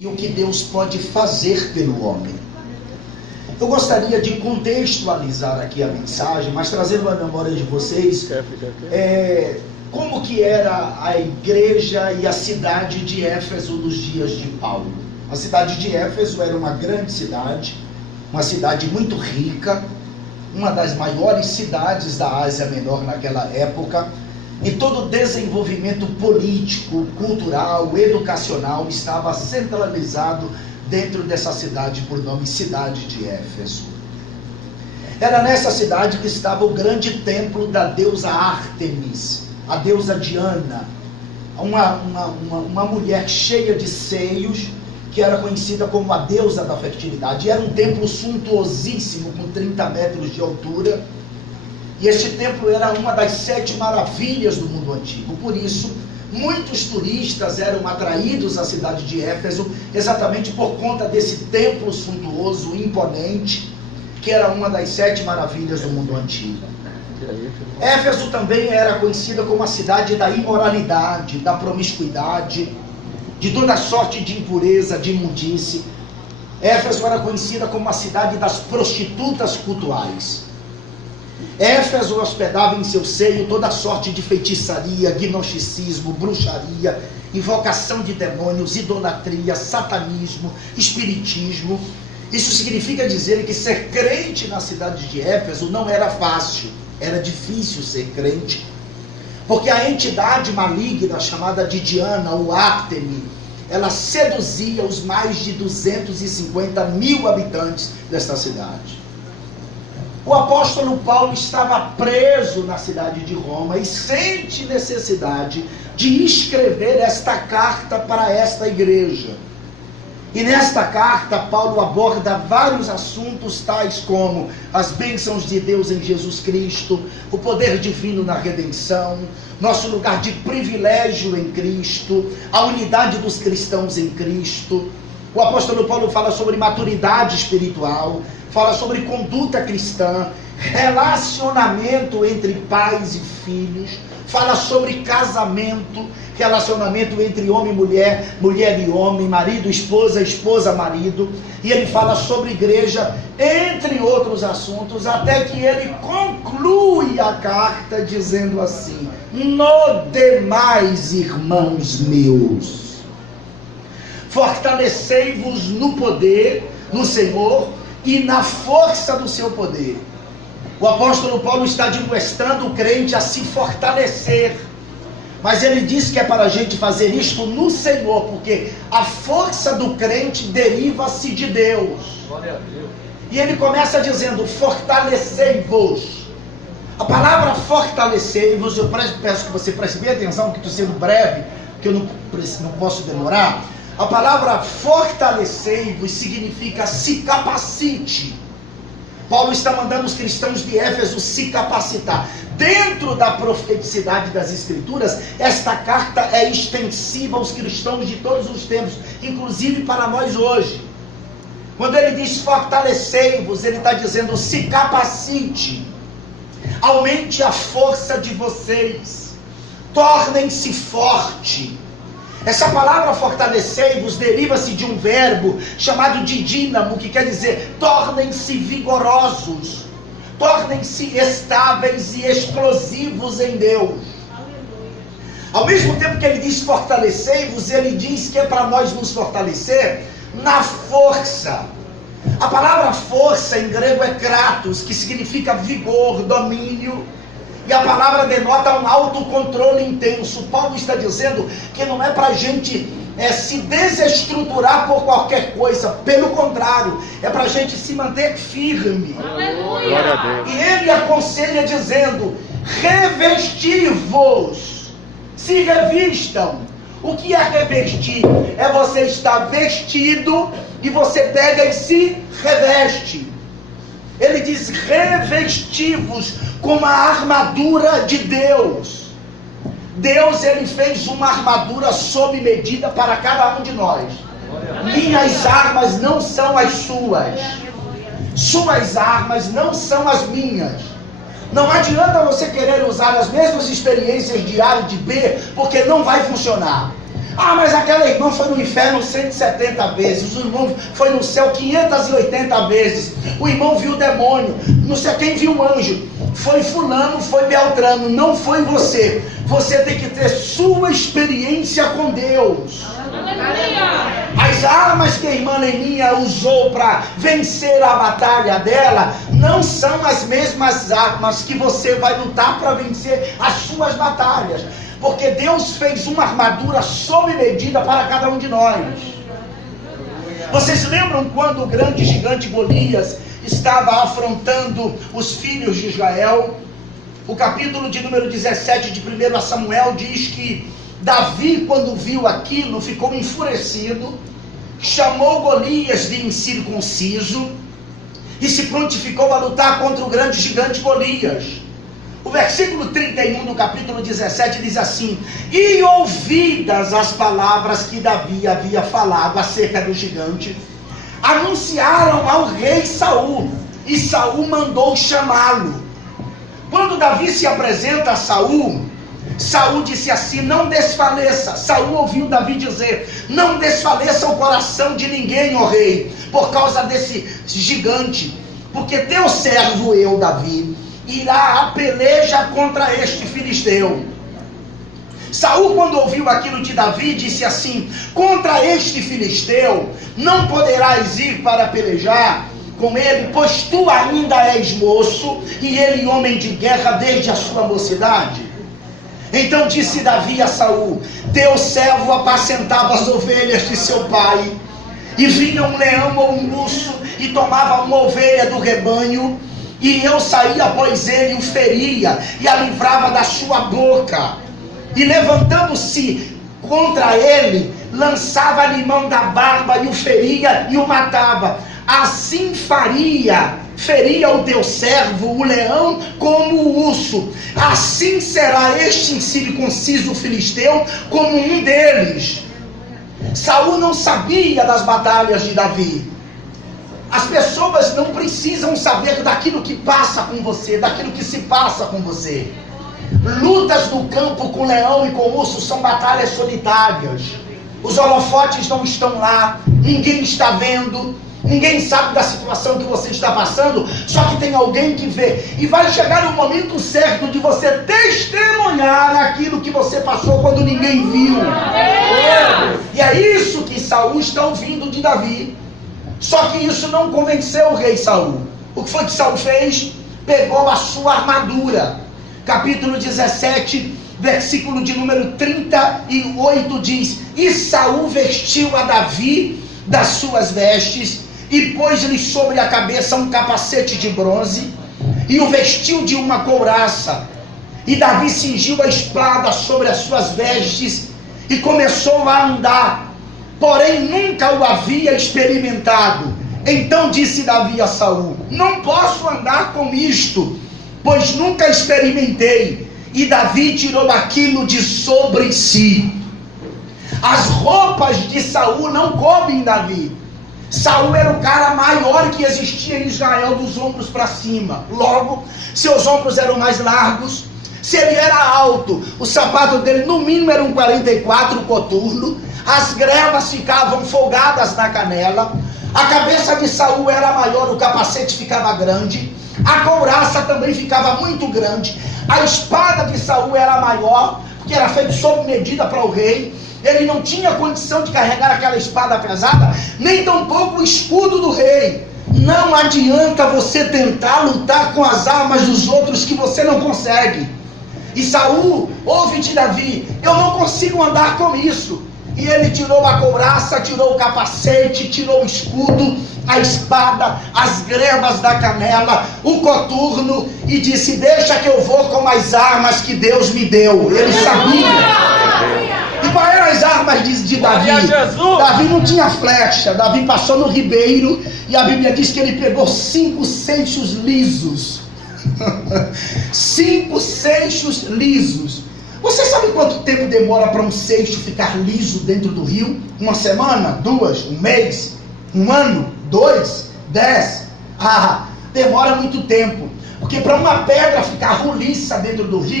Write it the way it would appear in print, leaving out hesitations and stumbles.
e o que Deus pode fazer pelo homem. Eu gostaria de contextualizar aqui a mensagem, mas trazendo à memória de vocês como que era a igreja e a cidade de Éfeso nos dias de Paulo. A cidade de Éfeso era uma grande cidade, uma cidade muito rica, uma das maiores cidades da Ásia Menor naquela época, e todo o desenvolvimento político, cultural, educacional estava centralizado dentro dessa cidade por nome Cidade de Éfeso. Era nessa cidade que estava o grande templo da deusa Ártemis, a deusa Diana, uma mulher cheia de seios, que era conhecida como a deusa da fertilidade. Era um templo suntuosíssimo, com 30 metros de altura, e este templo era uma das 7 maravilhas do mundo antigo. Por isso, muitos turistas eram atraídos à cidade de Éfeso, exatamente por conta desse templo suntuoso, imponente, que era uma das 7 maravilhas do mundo antigo. Éfeso também era conhecida como a cidade da imoralidade, da promiscuidade, de toda sorte de impureza, de imundície. Éfeso era conhecida como a cidade das prostitutas cultuais. Éfeso hospedava em seu seio toda sorte de feitiçaria, gnosticismo, bruxaria, invocação de demônios, idolatria, satanismo, espiritismo. Isso significa dizer que ser crente na cidade de Éfeso não era fácil, era difícil ser crente, porque a entidade maligna chamada de Diana, ou Ártemis, ela seduzia os mais de 250 mil habitantes desta cidade. O apóstolo Paulo estava preso na cidade de Roma e sente necessidade de escrever esta carta para esta igreja. E nesta carta, Paulo aborda vários assuntos, tais como as bênçãos de Deus em Jesus Cristo, o poder divino na redenção, nosso lugar de privilégio em Cristo, a unidade dos cristãos em Cristo. O apóstolo Paulo fala sobre maturidade espiritual, fala sobre conduta cristã, relacionamento entre pais e filhos, fala sobre casamento, relacionamento entre homem e mulher, mulher e homem, marido, esposa, esposa, marido, e ele fala sobre igreja, entre outros assuntos, até que ele conclui a carta dizendo assim: no demais, irmãos meus, fortalecei-vos no poder, no Senhor, e na força do seu poder. O apóstolo Paulo está admoestando o crente a se fortalecer, mas ele diz que é para a gente fazer isto no Senhor, porque a força do crente deriva-se de Deus. Glória a Deus. E ele começa dizendo: fortalecei-vos. A palavra fortalecei-vos, eu peço que você preste bem atenção, que estou sendo breve, que eu não posso demorar. A palavra fortalecei-vos significa se capacite. Paulo está mandando os cristãos de Éfeso se capacitar. Dentro da profeticidade das Escrituras, esta carta é extensiva aos cristãos de todos os tempos, inclusive para nós hoje. Quando ele diz fortalecei-vos, ele está dizendo se capacite, aumente a força de vocês, tornem-se forte. Essa palavra fortalecei-vos deriva-se de um verbo chamado de dínamo, que quer dizer tornem-se vigorosos, tornem-se estáveis e explosivos em Deus. Ao mesmo tempo que ele diz fortalecei-vos, ele diz que é para nós nos fortalecer na força. A palavra força em grego é kratos, que significa vigor, domínio. E a palavra denota um autocontrole intenso. Paulo está dizendo que não é para a gente se desestruturar por qualquer coisa. Pelo contrário, é para a gente se manter firme. Aleluia! E ele aconselha dizendo: revesti-vos, se revistam. O que é revestir? É você estar vestido e você pega e se reveste. Ele diz: revesti-vos com a armadura de Deus. Deus, ele fez uma armadura sob medida para cada um de nós. Minhas armas não são as suas. Suas armas não são as minhas. Não adianta você querer usar as mesmas experiências de A e de B, porque não vai funcionar. Ah, mas aquela irmã foi no inferno 170 vezes, o irmão foi no céu 580 vezes, o irmão viu o demônio, não sei quem viu o anjo, foi fulano, foi Beltrano, não foi você. Você tem que ter sua experiência com Deus. As armas que a irmã Leninha usou para vencer a batalha dela não são as mesmas armas que você vai lutar para vencer as suas batalhas, porque Deus fez uma armadura sob medida para cada um de nós. Vocês lembram quando o grande gigante Golias estava afrontando os filhos de Israel? O capítulo de número 17 de 1 Samuel diz que Davi, quando viu aquilo, ficou enfurecido, chamou Golias de incircunciso e se prontificou a lutar contra o grande gigante Golias. O versículo 31 do capítulo 17 diz assim: e ouvidas as palavras que Davi havia falado acerca do gigante, anunciaram ao rei Saul, e Saul mandou chamá-lo. Quando Davi se apresenta a Saul, Saul disse assim: não desfaleça. Saul ouviu Davi dizer: não desfaleça o coração de ninguém, ó rei, por causa desse gigante, porque teu servo eu, Davi, irá a peleja contra este filisteu. Saul, quando ouviu aquilo de Davi, disse assim: contra este filisteu não poderás ir para pelejar com ele, pois tu ainda és moço, e ele homem de guerra desde a sua mocidade. Então disse Davi a Saul: teu servo apacentava as ovelhas de seu pai, e vinha um leão ou um urso e tomava uma ovelha do rebanho, e eu saía após ele, o feria e a livrava da sua boca, e levantando-se contra ele, lançava-lhe mão da barba e o feria e o matava. Assim feria o teu servo, o leão, como o urso. Assim será este incircunciso filisteu como um deles. Saul não sabia das batalhas de Davi. As pessoas não precisam saber daquilo que passa com você, daquilo que se passa com você. Lutas no campo com leão e com urso são batalhas solitárias. Os holofotes não estão lá, ninguém está vendo, ninguém sabe da situação que você está passando, só que tem alguém que vê. E vai chegar o momento certo de você testemunhar aquilo que você passou quando ninguém viu. E é isso que Saul está ouvindo de Davi. Só que isso não convenceu o rei Saul. O que foi que Saul fez? Pegou a sua armadura. Capítulo 17, versículo de número 38 diz: e Saul vestiu a Davi das suas vestes, e pôs-lhe sobre a cabeça um capacete de bronze, e o vestiu de uma couraça. E Davi cingiu a espada sobre as suas vestes, e começou a andar, porém nunca o havia experimentado. Então disse Davi a Saul: não posso andar com isto, pois nunca experimentei. E Davi tirou aquilo de sobre si. As roupas de Saul não coubem Davi. Saul era o cara maior que existia em Israel, dos ombros para cima. Logo, seus ombros eram mais largos. Se ele era alto, o sapato dele no mínimo era um 44 coturno. As grebas ficavam folgadas na canela. A cabeça de Saul era maior, o capacete ficava grande. A couraça também ficava muito grande. A espada de Saul era maior, porque era feita sob medida para o rei. Ele não tinha condição de carregar aquela espada pesada, nem tampouco o escudo do rei. Não adianta você tentar lutar com as armas dos outros que você não consegue. E Saul ouve de Davi: eu não consigo andar com isso. E ele tirou a couraça, tirou o capacete, tirou o escudo, a espada, as grebas da canela, o coturno, e disse: deixa que eu vou com as armas que Deus me deu. Ele sabia. E quais eram as armas de Davi? Davi não tinha flecha. Davi passou no ribeiro, e a Bíblia diz que ele pegou 5 seixos lisos. 5 seixos lisos. Você sabe quanto tempo demora para um seixo ficar liso dentro do rio? 1 semana? 2? 1 mês? 1 ano? 2? 10? Demora muito tempo. Porque para uma pedra ficar roliça dentro do rio,